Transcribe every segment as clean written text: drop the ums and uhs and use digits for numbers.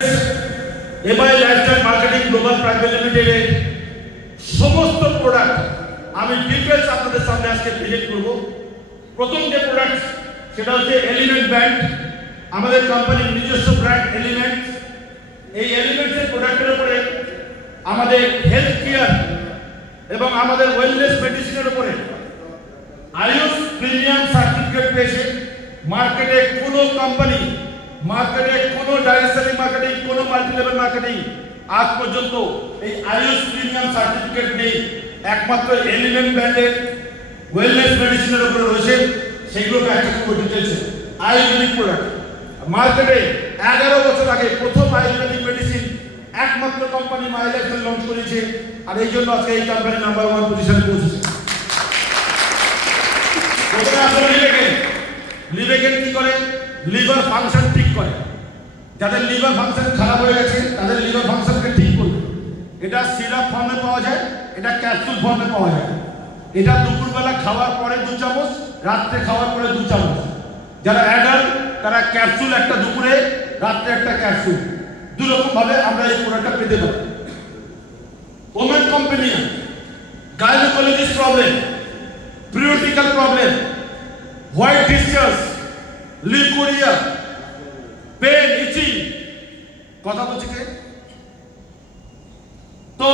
MI lifestyle marketing global private লিমিটেডের সমস্ত product আমি ডিটেলস আপনাদের সামনে আজকে প্রেজেন্ট করব। প্রথম যে প্রোডাক্ট সেটা হচ্ছে এলিমেন্ট ব্র্যান্ড, আমাদের কোম্পানির নিজস্ব ব্র্যান্ড এলিমেন্ট। এই এলিমেন্টসের প্রোডাক্টের উপরে আমাদের হেলথ কেয়ার এবং আমাদের ওয়েলনেস মেডিসিনের উপরে আয়ুষ প্রিমিয়াম সার্টিফিকেট পেয়েছে। মার্কেটে কোনো কোম্পানি, মার্কেটে কোনো ডাইরেক্ট মার্কেটিং, কোনো মাল্টি লেভেল মার্কেটিং আজ পর্যন্ত এই আয়ুষ প্রিমিয়াম সার্টিফিকেট নেই। একমাত্র এলিমেন্ট ব্র্যান্ডের ওয়েলনেস মেডিসিনের উপরে রয়েছে। সেগুলো ব্যাখ্যা করব ডিটেলসে। আয়ুর্বেদিক প্রোডাক্ট মার্কেটে 11 বছর আগে প্রথম আয়ুর্বেদিক মেডিসিন একমাত্র কোম্পানি মাইলাইফ লঞ্চ করেছে, আর এই জন্য আজকে এই কোম্পানি নাম্বার 1 পজিশনে পৌঁছেছে। প্রথমে আসলে লিভেকেন কি করে? লিভার ফাংশন ঠিক করে। যাদের লিভার ফাংশন খারাপ হয়ে গেছে তাদের লিভার ফাংশনকে ঠিক করবে। এটা সিরাপ ফর্মে পাওয়া যায়, এটা ক্যাপসুল ফর্মে পাওয়া যায়। এটা দুপুরবেলা খাওয়ার পরে 2 চামচ, রাত্রে খাওয়ার পরে 2 চামচ। যারা অ্যাডাল্ট তারা ক্যাপসুল একটা দুপুরে, রাত্রে একটা ক্যাপসুল, দুরকম ভাবে আমরা এই প্রোডাক্টটা পেতে পারি। Women companion, gynaecologist problem, periodical problem, white discharge, leucorrhoea, pain, itching, কথা বলছি কে? তো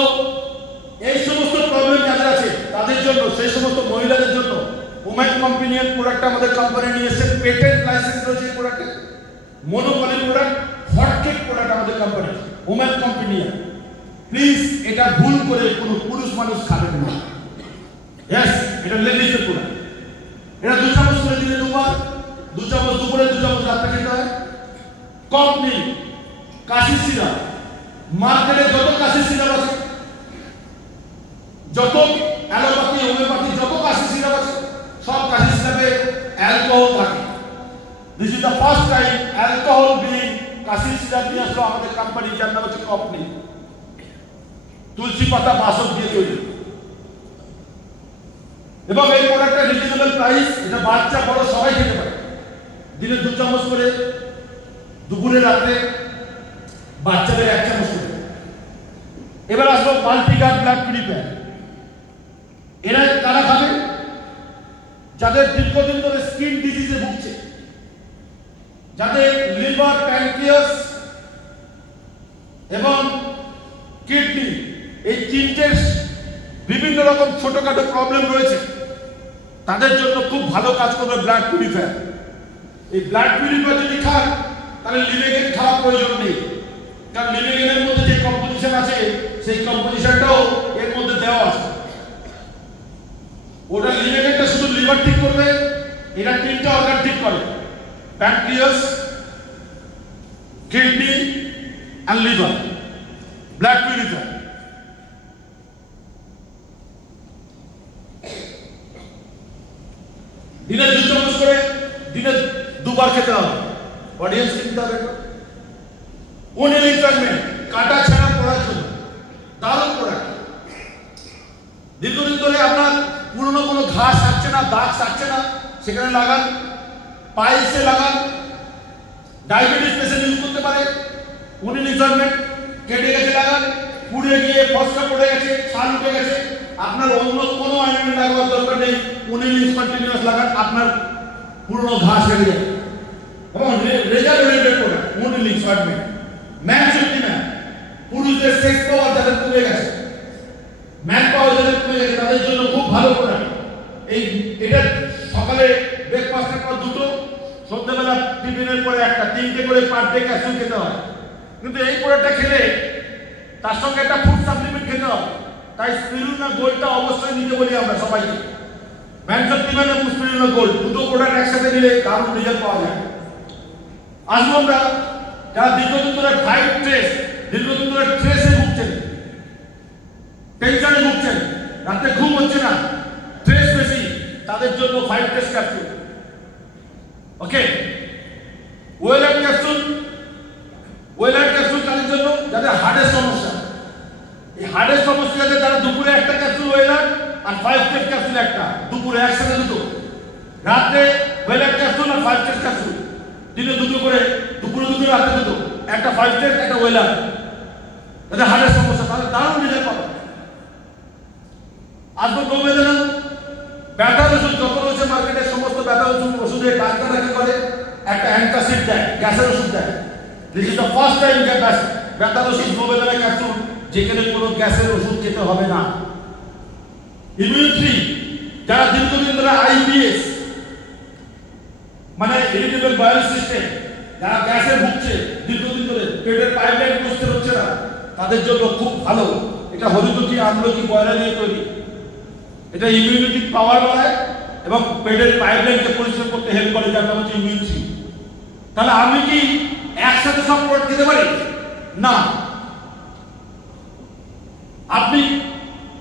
এই সমস্ত প্রবলেম যাদের আছে তাদের জন্য, সেই সমস্ত মহিলাদের জন্য ওমেন কম্পেনিয়ন প্রোডাক্ট আমাদের কোম্পানি নিয়ে এসেছে। পেটেন্ট লাইসেন্স রয়েছে প্রোডাক্টে, মনোপলি প্রোডাক্ট, হটকেক প্রোডাক্ট আমাদের কোম্পানি ওমেন কম্পেনিয়ন। প্লিজ এটা ভুল করে কোনো পুরুষ মানুষ খাবেন না। यस, এটা লেডিসের প্রোডাক্ট। এটা 2 চামচ করে দিনে 2 বার, 2 চামচ দুপুরে, 2 চামচ রাতে খেতে হয়। কফনি, কাশি সিরাপ, মার্কেটে যত কাশি সিরাপ আছে, যত অ্যালোপ্যাথি, হোমিওপ্যাথি, যত কাশি সিরাপ আছে, সব কাশি সিরাপে অ্যালকোহল থাকে। This is the first time alcohol being Kashi syrup নিয়ে আসলো আমাদের কোম্পানি, যার নাম হচ্ছে কফনি। তুলসী পাতা, বাসক দিয়ে তৈরি। এবং এই প্রোডাক্টটা রিজনেবল প্রাইস। এটা বাচ্চা বড় সবাই খেতে পারে। দিনে 2 চামচ করে, দুপুরে রাতে, বাচ্চাদের 1 চামচ করে। এবার আসবো মাল্টিগার্ড ব্লাড পিউরিফায়ার। এরা কারা খাবে? যাদের দীর্ঘদিন ধরে স্কিন ডিজিজে ভুগছে, যাদের লিভার, প্যানক্রিয়াস এবং কিডনি, এই 3টে বিভিন্ন রকম ছোটখাটো প্রবলেম রয়েছে, তাদের জন্য খুব ভালো কাজ করবে ব্লাড পিউরিফায়ার। এই ব্লাড পিউরিফায়ার যদি খান তাহলে লিভেকেন খাওয়ার প্রয়োজন নেই, কারণ লিভেকেনের মধ্যে যে কম্পোজিশন আছে সেই কম্পোজিশনটাও এর মধ্যে দেওয়া আছে। ওটা লিভেকেনটা শুধু লিভার ঠিক করবে, এটা 3টে অর্গান ঠিক করে, প্যানক্রিয়াস, কিডনি আর লিভার। ব্লাড পিউরিফায়ার দিনে 2 চামচ করে, দিনে 2 বার খেতে হবে। অডিয়েন্স কিনতে হবে। ওনিলি ট্রিটমেন্ট, কাটা ছাড়া পড়ার জন্য দারুণ প্রোডাক্ট। দীর্ঘদিন ধরে আপনার পুরনো কোনো ঘা সারছে না, দাগ সারছে না, সেখানে লাগান। পাইলসে লাগান। ডায়াবেটিস পেশেন্ট ইউজ করতে পারে। ওনিলি ট্রিটমেন্ট, কেটে গেছে লাগান, পুড়ে গিয়ে ফসকা পড়ে গেছে, ছাল উঠে গেছে, আপনার অন্য কোনো অয়েন্টমেন্ট লাগানোর দরকার নেই। উনিলিস কন্টিনিউয়াস লাগান, আপনার পুরনো ঘা সেরে যাবে। এবং রেজাল্ট ওরিয়েন্টেড প্রোডাক্ট উনিলিস অয়েন্টমেন্ট। ম্যান সেফটি ম্যান, পুরুষদের সেক্স পাওয়ার যাদের কমে গেছে, ম্যান পাওয়ার যাদের কমে গেছে, তাদের জন্য খুব ভালো প্রোডাক্ট। এটা সকালে ব্রেকফাস্টের পর 2টো, সন্ধ্যাবেলা টিফিনের পরে 1টা, 3টে করে পার ডে ক্যাপসুল খেতে হয়। কিন্তু এই প্রোডাক্টটা খেলে তার সঙ্গে একটা ফুড সাপ্লিমেন্ট খেতে হবে। তাই স্পিরুলিনা গোল্ডটা অবশ্যই নিতে বলি আমরা সবাইকে। ম্যানসেপ্টিমান এবং স্পিরুলিনা গোল্ড 2টো প্রোডাক্ট একসাথে নিলে দারুণ রেজাল্ট পাওয়া যায়। আসবো আমরা যারা দীর্ঘদিন ধরে ফাইট স্ট্রেস, দীর্ঘদিন ধরে স্ট্রেসে ভুগছেন, টেনশনে ভুগছেন, রাতে ঘুম হচ্ছে না, স্ট্রেস বেশি, তাদের জন্য 5 স্ট্রেস ক্যাপসুল। ওকে, ওয়েলাইট ক্যাপসুল। ওয়েলাইট ক্যাপসুল তাদের জন্য যাদের হার্টের সমস্যা। এই হার্টের সমস্যা যাদের, তারা দুপুরে 1টা ক্যাপসুল ওয়েলাইট আর 5 স্টেপ ক্যাপসুল একটা, দুপুরে একসাথে 2টো, রাতে ওয়েলাইট ক্যাপসুল আর 5 স্টেপ ক্যাপসুল, দিনে 2টো করে, দুপুরে 2টো, রাতে 2টো। একটা 5 স্টেজ, একটা ওয়েলার, তাদের হার্টের সমস্যা, তাদের দারুণ রেজাল্ট পাবে। আসবো নোবেদেনা ব্যথার ওষুধ যত রয়েছে মার্কেটে, সমস্ত ব্যথার ওষুধে ডাক্তাররা কি করে, একটা অ্যান্টাসিড দেয়, গ্যাসের ওষুধ দেয়। This is the first time যে ব্যথার ওষুধ নোবেদেনা ক্যাপসুল, যেখানে কোনো গ্যাসের ওষুধ খেতে হবে না। ইমিউনিটি যারা দীর্ঘদিন ধরে আইবিএস মানে ইরিটেবল বায়োল সিস্টেম, যারা গ্যাসে ভুগছে দীর্ঘদিন ধরে, পেটের পাইপলাইন পরিষ্কার হচ্ছে না, তাদের জন্য খুব ভালো। এটা হরিতকি আমলকি বয়লা দিয়ে তৈরি। এটা ইমিউনিটি পাওয়ার বাড়ায় এবং পেটের পাইপলাইনকে পরিষ্কার করতে হেল্প করে, যার নাম হচ্ছে ইমিউনিটি। তাহলে আমি কি একসাথে সব প্রোডাক্ট খেতে পারি? না। আপনি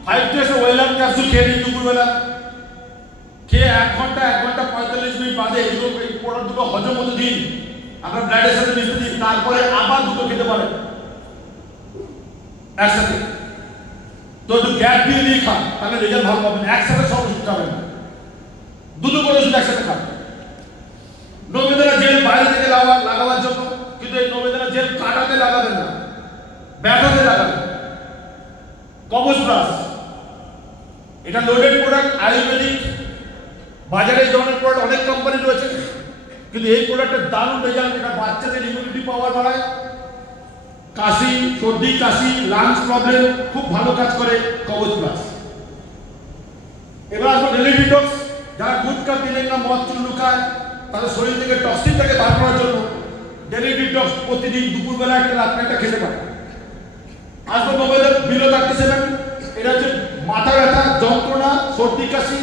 5 ডেজ ওয়েলার ক্যাপসুল খেয়ে নিন দুপুরবেলা, খেয়ে 1 ঘন্টা 45 মিনিট বাদে এই প্রোডাক্ট দুটো হজম হতে দিন, আপনার ব্লাডের সাথে মিশতে দিন, তারপরে আবার দুটো খেতে পারেন একসাথে। তো একটু গ্যাপ দিয়ে দিয়ে খান, তাহলে রেজাল্ট ভালো পাবেন। একসাথে সব ওষুধ খাবেন, দুটো করে ওষুধ একসাথে খান। নোবেদেনা জেল বাইরে থেকে লাগাবার জন্য, কিন্তু এই নোবেদেনা জেল কাটাতে লাগাবেন না, ব্যথাতে লাগাবেন। কবচ প্লাস এটা লোডেড প্রোডাক্ট, আয়ুর্বেদিক। বাজারে এই ধরনের প্রোডাক্ট অনেক কোম্পানি রয়েছে, কিন্তু এই প্রোডাক্টের দারুণ রেজাল্ট। এটা বাচ্চাদের ইমিউনিটি পাওয়ার বাড়ায়, কাশি, সর্দি কাশি, লাংস প্রবলেম খুব ভালো কাজ করে কবচ প্লাস। এবার আসবো ডেলি ডিটক্স। যারা গুটকা, তেলেঙ্গা, মদ, চুল্লু খায়, তাদের শরীর থেকে টক্সিনটাকে বার করার জন্য ডেলি ডিটক্স প্রতিদিন দুপুরবেলা একটা, রাত্রে একটা খেতে পারে। আসবো নোবেদের বিলো 37। এটা হচ্ছে মাথা ব্যথা, যন্ত্রণা, সর্দি কাশি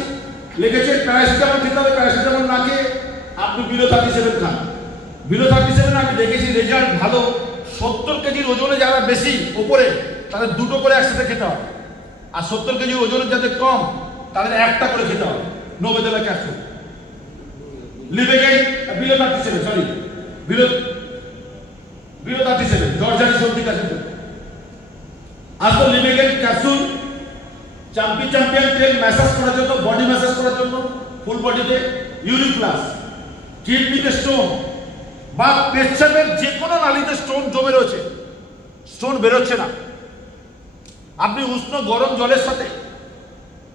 লেগেছে, প্যারাসিটামল খেতে হবে। প্যারাসিটামল না খেয়ে আপনি বিলো 37 খান। বিলো 37 আমি দেখেছি রেজাল্ট ভালো। 70 কেজির ওজনে যারা বেশি উপরে, তাদের দুটো করে একসাথে খেতে হবে, আর 70 কেজির ওজনের যাদের কম, তাদের একটা করে খেতে হবে নোবেদেনা ক্যাপসুল। লিভেগাইন বিলো 37, সরি বিলো 37 জর্জারি সর্দি কাশির জন্য। আসলে লিভেগাইন ক্যাপসুল চ্যাম্পিয়ন তেল ম্যাসাজ করার জন্য, বডি ম্যাসাজ করার জন্য ফুল বডিতে। ইউরিক প্লাস কিডনিতে স্টোন বা পেচ্ছাপের যে কোনো নালীতে স্টোন জমে রয়েছে, স্টোন বেরোচ্ছে না, আপনি উষ্ণ গরম জলের সাথে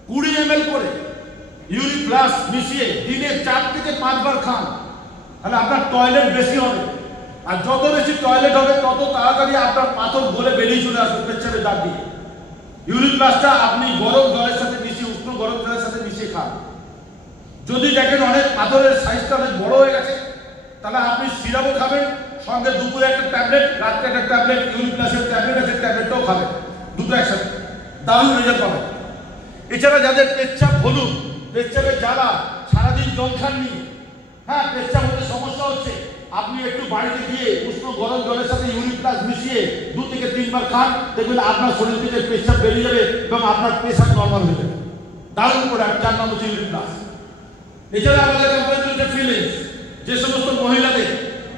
20 ml করে ইউরিক প্লাস মিশিয়ে দিনে 4 থেকে 5 বার খান, তাহলে আপনার টয়লেট বেশি হবে। আর যত বেশি টয়লেট হবে তত তাড়াতাড়ি আপনার পাথর গলে বেরিয়ে চলে আসবে পেচ্ছাপের দাগ দিয়ে। ইউরিক প্লাসটা আপনি গরম জলের সাথে মিশিয়ে, উষ্ণ গরম জলের সাথে মিশিয়ে খান। যদি দেখেন অনেক পাথরের সাইজটা অনেক বড় হয়ে গেছে, তাহলে আপনি সিরাপও খাবেন, সঙ্গে দুপুরে একটা ট্যাবলেট, রাত্রে একটা ট্যাবলেট, ইউরিক প্লাসের ট্যাবলেট আছে, ট্যাবলেটটাও খাবেন, দুটো একসাথে, দারুণ রেজাল্ট পাবেন। এছাড়া যাদের পেচ্ছাপ হলুদ, পেচ্ছাপের জ্বালা, সারাদিন জল খাননি, হ্যাঁ পেচ্ছাপ হতে সমস্যা হচ্ছে, আপনি একটু বাড়িতে গিয়ে উষ্ণ গরম জলের সাথে ইউরিক প্লাস মিশিয়ে 2 থেকে 3 বার খান, দেখবেন আপনার শরীর থেকে পেচ্ছাপ বেরিয়ে যাবে এবং আপনার প্রেশার নর্মাল হয়ে যাবে। দারুণ প্রোডাক্ট, যার নাম হচ্ছে ইউরিক প্লাস। এছাড়া আমাদের কোম্পানিতে ফিলিংস, যে সমস্ত মহিলাদের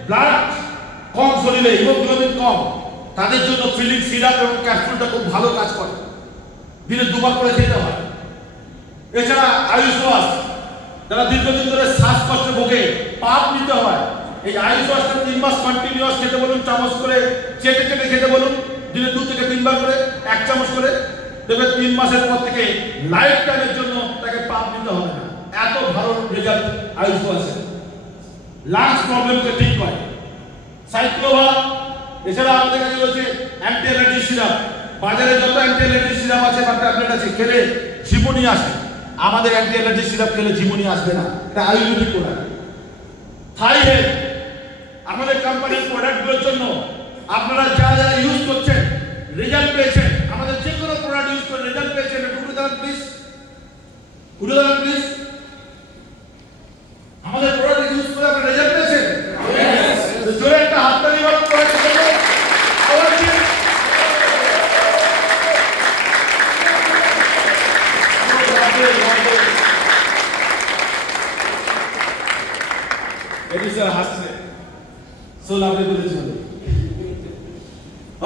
ব্লাড কম, শরীরে হিমোগ্লোবিন কম, তাদের জন্য ফিলিং সিরাপ এবং ক্যাপসুলটা খুব ভালো কাজ করে, দিনে 2 বার করে খেতে হয়। এছাড়া আয়ুষ ওয়াশ, যারা দীর্ঘদিন ধরে শ্বাসকষ্টে ভোগে, পাপ নিতে হয়, এই আয়ুষ ওয়াশটা 3 মাস কন্টিনিউয়াস খেতে বলুন, চামচ করে চেটে চেটে খেতে বলুন, দিনে 2 থেকে 3 বার করে 1 চামচ করে, দেখবেন 3 মাসের পর থেকে লাইফ টাইমের জন্য তাকে পাপ নিতে হবে না। এত ভালো রেজাল্ট আয়ুষ ওয়াশে। লাংস প্রবলেমকে ঠিক করে সাইক্লোভা। এছাড়া আমাদের কাছে রয়েছে অ্যান্টি অ্যালার্জি সিরাপ। বাজারে যত অ্যান্টি অ্যালার্জি সিরাপ আছে বা ট্যাবলেট আছে, খেলে ঝিমুনি আসে, আমাদের অ্যান্টি অ্যালার্জি সিরাপ খেলে ঝিমুনি আসবে না, এটা আয়ুর্বেদিক প্রোডাক্ট। থাইহেড, আমাদের কোম্পানির প্রোডাক্টগুলোর জন্য আপনারা যারা যারা ইউজ করছেন, রেজাল্ট পেয়েছেন, আমাদের যে কোনো প্রোডাক্ট ইউজ করে রেজাল্ট পেয়েছেন, একটু উঠে দাঁড়ান প্লিজ, উঠে দাঁড়ান প্লিজ। আমাদের প্রোডাক্ট ইউজ করে আপনারা রেজাল্ট পেয়েছেন? জোরে একটা হাততালি বাড়ান প্রোডাক্টের জন্য। আওয়াজ দিন। এটি স্যার হাসছে, সোল আপনি বলেছেন।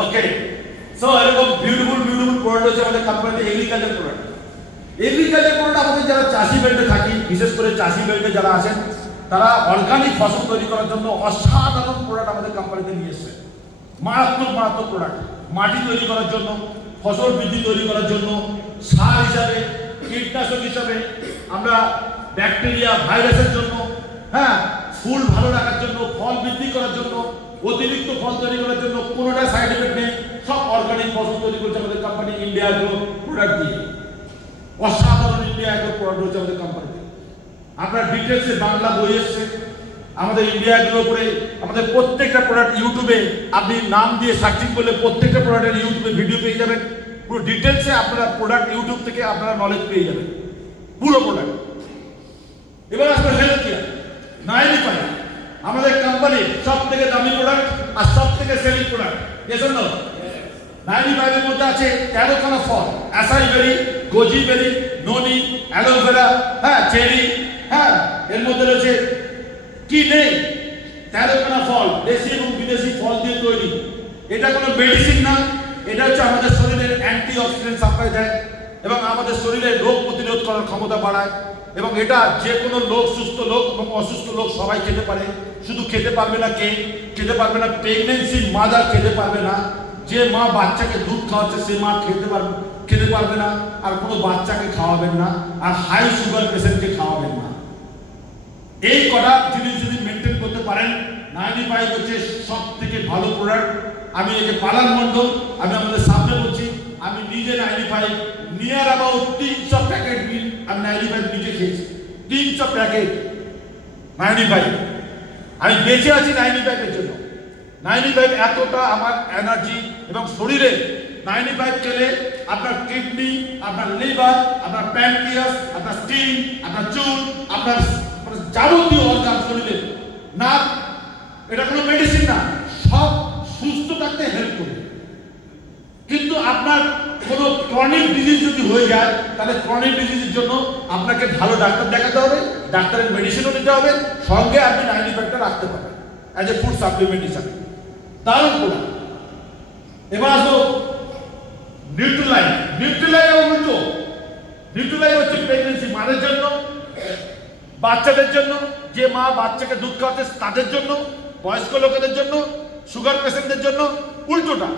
ওকে, সো এরকম বিউটিফুল প্রোডাক্ট হচ্ছে আমাদের কোম্পানিতে এগ্রিকালচার প্রোডাক্ট। এগ্রিকালচার প্রোডাক্ট আমাদের যারা চাষি বেল্টে থাকি, বিশেষ করে চাষি বেল্টে যারা আছেন, তারা অর্গানিক ফসল তৈরি করার জন্য অসাধারণ প্রোডাক্ট আমাদের কোম্পানিতে নিয়ে এসেছে। মারাত্মক মারাত্মক প্রোডাক্ট, মাটি তৈরি করার জন্য, ফসল বৃদ্ধি তৈরি করার জন্য, সার হিসাবে, কীটনাশক হিসাবে, আমরা ব্যাকটেরিয়া ভাইরাসের জন্য, হ্যাঁ, ফুল ভালো রাখার জন্য, ফল বৃদ্ধি করার জন্য, অতিরিক্ত ফল তৈরি করার জন্য, কোনোটা সাইড এফেক্ট নেই, সব অর্গানিক ফসল তৈরি করছে আমাদের কোম্পানি ইন্ডিয়া এগ্রো প্রোডাক্ট দিয়ে। অসাধারণ ইন্ডিয়া এগ্রো প্রোডাক্ট হচ্ছে আমাদের কোম্পানিতে। আপনার ডিটেলসে বাংলা বই এসছে আমাদের ইন্ডিয়া এগ্রোর উপরে। আমাদের প্রত্যেকটা প্রোডাক্ট ইউটিউবে আপনি নাম দিয়ে সার্চিং করলে প্রত্যেকটা প্রোডাক্টের ইউটিউবে ভিডিও পেয়ে যাবেন। পুরো ডিটেলসে আপনারা প্রোডাক্ট ইউটিউব থেকে আপনারা নলেজ পেয়ে যাবেন পুরো প্রোডাক্ট। এবার আসবে হেলথ কেয়ার। 95 আমাদের কোম্পানির সব থেকে দামি প্রোডাক্ট আর সব থেকে সেলিং প্রোডাক্ট। এজন্য 95 এর মধ্যে আছে 13খানা ফল, অ্যাসাই বেরি, গোজি বেরি, ননি, অ্যালোভেরা, হ্যাঁ, চেরি, হ্যাঁ, এর মধ্যে রয়েছে কি নেই 13খানা ফল, দেশি এবং বিদেশি ফল দিয়ে তৈরি। এটা কোনো মেডিসিন না, এটা হচ্ছে আমাদের শরীরের অ্যান্টি অক্সিডেন্ট সাপ্লাই দেয় এবং আমাদের শরীরে রোগ প্রতিরোধ করার ক্ষমতা বাড়ায়। এবং এটা যে কোনো লোক, সুস্থ লোক এবং অসুস্থ লোক সবাই খেতে পারে। শুধু খেতে পারবে না কে? খেতে পারবে না প্রেগনেন্সি মাদার, খেতে পারবে না যে মা বাচ্চাকে দুধ খাওয়াচ্ছে সে মা খেতে পারবে না, আর কোনো বাচ্চাকে খাওয়াবেন না, আর হাই সুগার পেশেন্টকে খাওয়াবেন না। এই কটা জিনিস যদি মেনটেন করতে পারেন, 95 হচ্ছে সব থেকে ভালো প্রোডাক্ট। আমি এই যে পালান মন্ডল, আমি আমাদের সামনে বলছি, আমি নিজে 95 নিয়ার অ্যাবাউট 300 প্যাকেট আমি 95 নিজে খেয়েছি। 300 প্যাকেট 95। আমি বেঁচে আছি 95 এর জন্য। 95 এতটা আমার এনার্জি এবং শরীরে 95 খেলে আপনার কিডনি, আপনার লিভার, আপনার প্যানক্রিয়াস, আপনার স্কিন, আপনার চুল, আপনার যাবতীয় অর্গান শরীরে না, এটা কোনো মেডিসিন না, সব সুস্থ থাকতে হেল্প করবে। কিন্তু আপনার কোনো ক্রনিক ডিজিজ যদি হয়ে যায়, তাহলে ক্রনিক ডিজিজের জন্য আপনাকে ভালো ডাক্তার দেখাতে হবে, ডাক্তারের মেডিসিনও নিতে হবে, সঙ্গে আপনি 95টা রাখতে পারবেন অ্যাজ এ ফুড সাপ্লিমেন্ট হিসাবে। দারুণ প্রোডাক্ট। এবার আসবো নিউট্রিলাইন। নিউট্রিলাইন উল্টো। নিউট্রিলাইন হচ্ছে প্রেগনেন্সি মাদের জন্য, বাচ্চাদের জন্য, যে মা বাচ্চাকে দুধ খাওয়াচ্ছে তাদের জন্য, বয়স্ক লোকেদের জন্য, সুগার পেশেন্টদের জন্য। উল্টোটা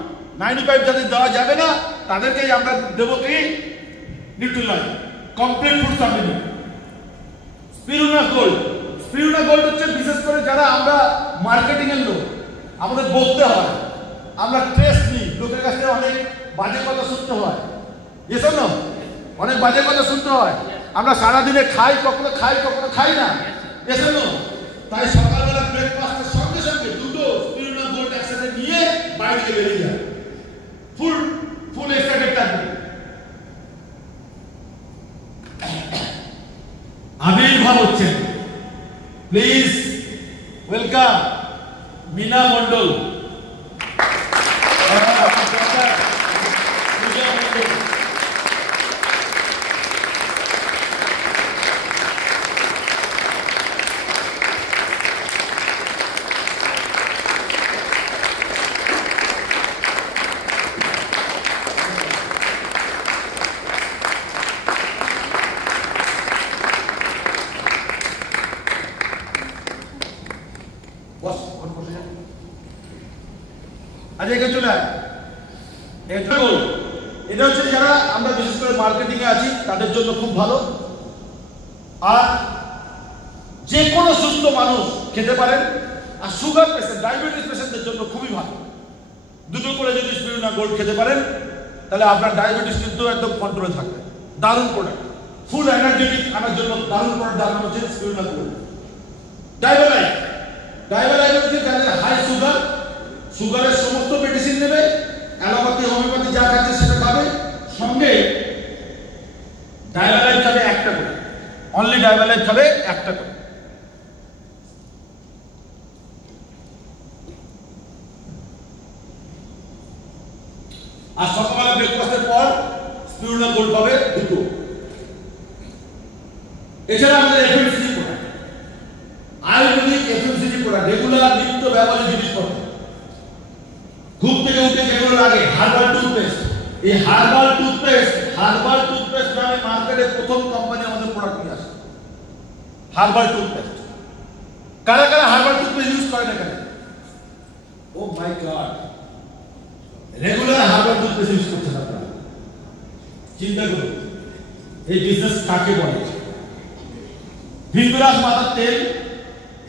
95 যাদের দেওয়া যাবে না তাদেরকেই আমরা দেবো কি Nutriline complete food supplement. Spirulina gold. Spirulina gold হচ্ছে বিশেষ করে যারা আমরা মার্কেটিং এর লোক, আমাদের বলতে হয়, আমরা ট্রেস নিই, লোকের কাছ থেকে অনেক বাজে কথা শুনতে হয়, এসব না, অনেক বাজে কথা শুনতে হয়। আমরা সারাদিনে খাই, কখনো খাই না, এসব না। তাই সকালবেলা ব্রেকফাস্টের সঙ্গে সঙ্গে দুটো স্পিরুলিনা গোল্ড একসাথে নিয়ে বাইরে বেরিয়ে যায়, ফুল এক্সাইটেড থাকবে। আবির্ভাব হচ্ছেন, প্লিজ ওয়েলকাম মিনা মন্ডল। এটা হচ্ছে যারা আমরা বিশেষ করে মার্কেটিং এ আছি তাদের জন্য খুব ভালো, আর যে কোনো সুস্থ মানুষ খেতে পারেন। আর সুগার পেশেন্ট, ডায়াবেটিস পেশেন্টদের জন্য খুবই ভালো। দুটো করে যদি স্পিরুলিনা গোল্ড খেতে পারেন তাহলে আপনার ডায়াবেটিস কিন্তু একদম কন্ট্রোলে থাকবে। দারুণ প্রোডাক্ট, ফুল এনার্জেটিক আনার জন্য দারুণ প্রোডাক্ট। দারুণ হচ্ছে স্পিরুলিনা গোল্ড। ডায়াবেলাইট। ডায়াবেলাইট হচ্ছে যাদের হাই সুগার, সুগারের সমস্ত মেডিসিন নেবে, অ্যালোপ্যাথি হোমিওপ্যাথি যা খাচ্ছে সেটা খাবে, সঙ্গে ডায়াবেলাইট খাবে একটা করে, অনলি ডায়াবেলাইট খাবে একটা করে। আর সকালবেলা ব্রেকফাস্টের পর স্পিরুলিনা গোল্ড পাবে দুটো। এছাড়া আমাদের FMCG product, Ayurvedic FMCG product, regular নিত্য ব্যবহারের জিনিসপত্র। ঘুম থেকে উঠে যেগুলো লাগে, হার্বাল টুথপেস্ট। এই হার্বাল টুথপেস্ট নামে মার্কেটে প্রথম কোম্পানি আমাদের প্রোডাক্ট নিয়ে আসে। Herbal toothpaste. কারা কারা হার্বাল টুথপেস্ট ইউজ করে না কেন? Oh my God, regular herbal toothpaste use করছেন আপনারা, চিন্তা করুন এই বিজনেস কাকে বলে। ভিমরাজ মাথার তেল,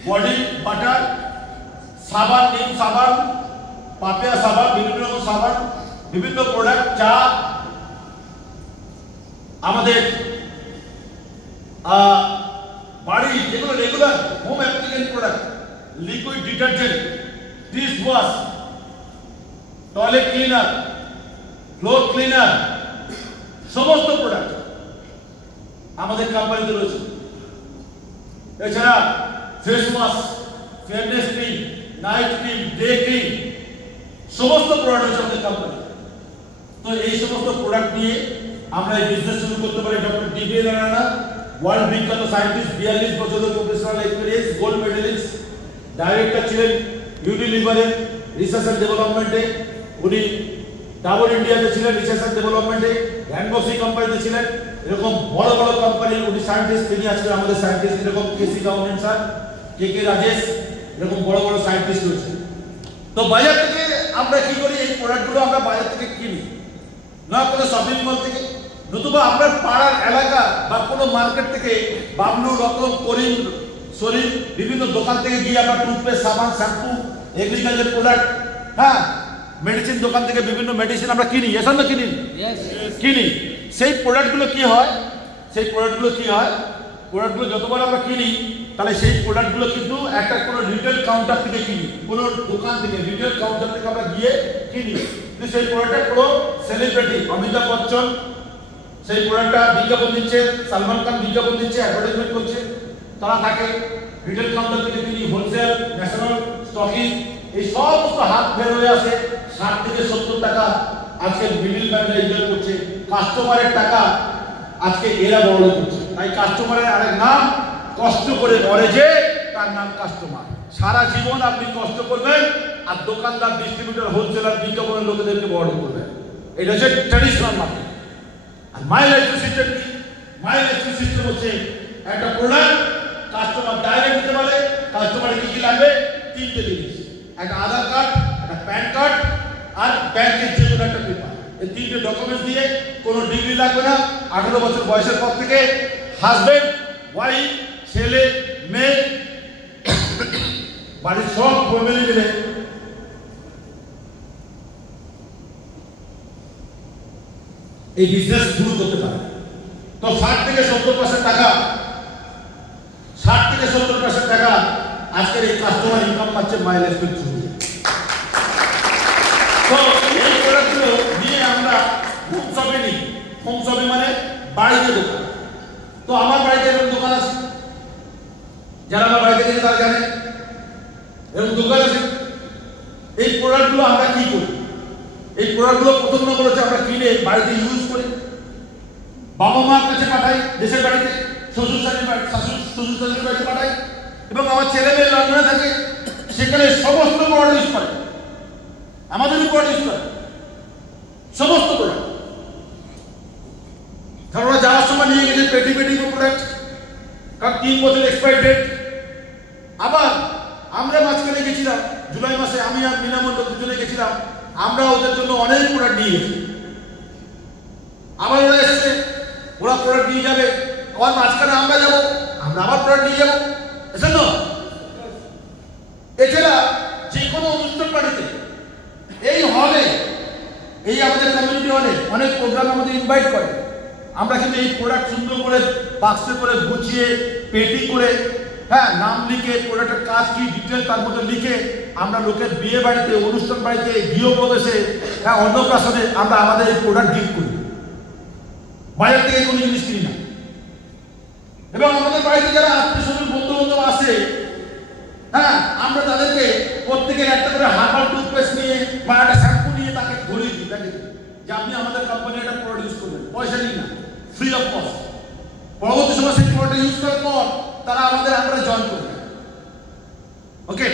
বডি বাটার, সাবান, নিম সাবান, পাপিয়া সাবান, বিভিন্ন রকম সাবান, বিভিন্ন প্রোডাক্ট, চা, আমাদের বাড়ি যেগুলো regular home applicant product, liquid detergent, dish wash, toilet cleaner, floor cleaner, সমস্ত প্রোডাক্ট আমাদের কোম্পানিতে রয়েছে। এছাড়া face wash, fairness cream, night cream, day cream, সমস্ত প্রোডাক্ট রয়েছে আমাদের কোম্পানি। তো এই সমস্ত প্রোডাক্ট নিয়ে আমরা এই বিজনেস শুরু করতে পারি। ডক্টর ডিবি নারায়ণ, ওয়ার্ল্ড বিখ্যাত সায়েন্টিস্ট, 42 বছরের professional experience, gold medalist, director ছিলেন ইউনিলিভারের রিসার্চ এন্ড ডেভেলপমেন্টে, উনি ডাবল ইন্ডিয়াতে ছিলেন রিসার্চ এন্ড ডেভেলপমেন্টে, র্যানবসি কোম্পানিতে ছিলেন, এরকম বড় বড় কোম্পানির উনি সায়েন্টিস্ট। তিনি আজকে আমাদের সায়েন্টিস্ট, এরকম কেসি গভর্নমেন্ট স্যার, কে রাজেশ, এরকম বড় বড় সায়েন্টিস্ট রয়েছে। তো বাজার থেকে আমরা কি করি, এই প্রোডাক্টগুলো আমরা বাজার থেকে কিনি, না কোনো শপিং মল থেকে, নতুবা আপনার পাড়ার এলাকা বা কোনো মার্কেট থেকে বাবলু, রকম, করিম, শরীর, বিভিন্ন দোকান থেকে গিয়ে আমরা টুথপেস্ট, সাবান, শ্যাম্পু, এগ্রিকালচার প্রোডাক্ট, হ্যাঁ, মেডিসিন দোকান থেকে বিভিন্ন মেডিসিন আমরা কিনি, এসব না কিনি, কিনি। সেই প্রোডাক্টগুলো কি হয়, প্রোডাক্টগুলো যতবার আমরা কিনি, তাহলে সেই প্রোডাক্টগুলো কিন্তু একটা কোনো রিটেল কাউন্টার থেকে কিনি, কোনো দোকান থেকে, রিটেল কাউন্টার থেকে আমরা গিয়ে কিনি। কিন্তু সেই প্রোডাক্টটা পুরো সেলিব্রিটি, অমিতাভ বচ্চন সেই প্রোডাক্টটা বিজ্ঞাপন দিচ্ছে, সালমান খান বিজ্ঞাপন দিচ্ছে, অ্যাডভার্টাইজমেন্ট করছে, তারা থাকে রিটেল কাউন্টার থেকে কিনি, হোলসেল, ন্যাশনাল স্টকিং, এই সমস্ত হাত বের হয়ে আসে। 60 থেকে 70 টাকা আজকে মিডল ম্যানরা এনজয় করছে, কাস্টমারের টাকা আজকে এরা বড় করছে। তাই কাস্টমারের আরেক নাম, কষ্ট করে মরে যে তার নাম কাস্টমার। সারা জীবন আপনি কষ্ট করবেন আর দোকানদার, ডিস্ট্রিবিউটর, হোলসেলার, বিজ্ঞাপনের লোকেদেরকে বড় করবেন। এটা হচ্ছে ট্র্যাডিশনাল মার্কেট। আর মাইল এন্ট্রি সিস্টেম কি? মাইল এন্ট্রি সিস্টেম হচ্ছে একটা প্রোডাক্ট কাস্টমার ডাইরেক্ট দিতে পারে। কাস্টমারের কি কি লাগবে? 3টে জিনিস, একটা আধার কার্ড, একটা প্যান কার্ড আর ব্যাংকের যে কোনো একটা পেপার। এই 3টে ডকুমেন্টস দিয়ে, কোনো ডিগ্রি লাগবে না। 18 বছর বয়সের পর থেকে হাজবেন্ড, ওয়াইফ, ছেলে, মেয়ে, বাড়ির সব ফ্যামিলি মিলে এই বিজনেস শুরু করতে পারে। তো 60 থেকে 70% টাকা, 60 থেকে 70% টাকা আজকের এই কাস্টমার ইনকাম পাচ্ছে মাইলেজ থ্রু। তো এই প্রোডাক্টগুলো নিয়ে আমরা হোম শপে নিই। হোম শপে মানে বাড়িতে দোকান। তো আমার বাড়িতে এরকম দোকান আছে, যারা আমার বাড়িতে গেছে তারা জানে এরকম দোকান আছে। এই প্রোডাক্টগুলো আমরা কি করি? এই প্রোডাক্টগুলো প্রথম নম্বর হচ্ছে আমরা কিনে বাড়িতে ইউজ করি, বাবা মার কাছে পাঠাই, দেশের বাড়িতে, শ্বশুর শাশুড়ির বাড়িতে পাঠাই, এবং আমার ছেলে মেয়ে লন্ডনে থাকে, সেখানে সমস্ত প্রোডাক্ট ইউজ করে, আমাদেরই প্রোডাক্ট ইউজ করে, সমস্ত প্রোডাক্ট। কারণ যাওয়ার সময় নিয়ে গেছে পেটি প্রোডাক্ট, কারণ 3 বছর এক্সপায়ার ডেট। আবার আমরা মাঝখানে গেছিলাম জুলাই মাসে, আমি আর মিনামন্ডল দুজনে গেছিলাম, আমরা ওদের জন্য অনেক প্রোডাক্ট নিয়ে গেছি। আবার ওরা এসেছে, ওরা প্রোডাক্ট নিয়ে যাবে, আবার মাঝখানে আমরা যাবো, আমরা আবার প্রোডাক্ট নিয়ে যাবো, এসে না। এছাড়া যে কোনো অনুষ্ঠান বাড়িতে, এই হলে, এই আমাদের কমিউনিটি হলে অনেক প্রোগ্রাম আমাদের ইনভাইট করে। আমরা কিন্তু এই প্রোডাক্ট সুন্দর করে বাক্সে করে গুছিয়ে, পেটি করে, হ্যাঁ, নাম লিখে, প্রোডাক্টের কাজ কি ডিটেল তার মধ্যে লিখে, আমরা লোকের বিয়ে বাড়িতে, অনুষ্ঠান বাড়িতে, গৃহপ্রবেশে, হ্যাঁ, অন্নপ্রাশনে আমরা আমাদের এই প্রোডাক্ট গিফট করি। বাইরে থেকে কোনো জিনিস কিনি না। এবং আমাদের বাড়িতে যারা আত্মীয়-স্বজন, বন্ধু-বান্ধব আসে, হ্যাঁ, আমরা তাদেরকে প্রত্যেকের একটা করে হার্বাল টুথপেস্ট নিয়ে বা একটা শ্যাম্পু নিয়ে তাকে ধরিয়ে দিই, তাকে যে আপনি আমাদের কোম্পানির একটা প্রোডাক্ট ইউজ করবেন, পয়সা নিই না, ফ্রি অফ কস্ট। পরবর্তী সময় সেই প্রোডাক্ট ইউজ করার পর তারা আমাদের আন্ডারে জয়েন করবে। ওকে,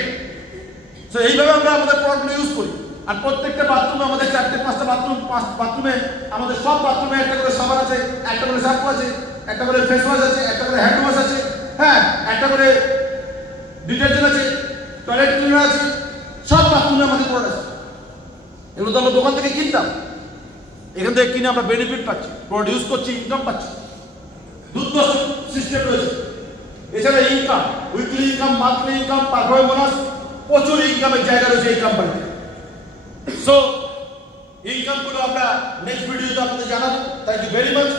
তো এইভাবে আমরা আমাদের প্রোডাক্টগুলো ইউজ করি। আর প্রত্যেকটা বাথরুমে আমাদের 4-5টা বাথরুমে আমাদের সব বাথরুমে একটা করে সাবান আছে, একটা করে শ্যাম্পু আছে, একটা করে ফেস ওয়াশ আছে, একটা করে হ্যান্ড ওয়াশ আছে, হ্যাঁ, একটা করে ডিটারজেন্ট আছে, টয়লেট ক্লিনার আছে, সব বাথরুমে আমাদের প্রোডাক্ট আছে। এগুলো তো আমরা দোকান থেকে কিনতাম, এখান থেকে কিনে আমরা বেনিফিট পাচ্ছি, প্রডিউস করছি, ইনকাম পাচ্ছি। দুটো সিস্টেম রয়েছে। এছাড়া income, weekly income, monthly income, performance bonus, প্রচুর ইনকামের জায়গা রয়েছে এই কোম্পানিতে। সো ইনকামগুলো আমরা নেক্সট ভিডিওতে আপনাদের জানাবো। Thank you very much.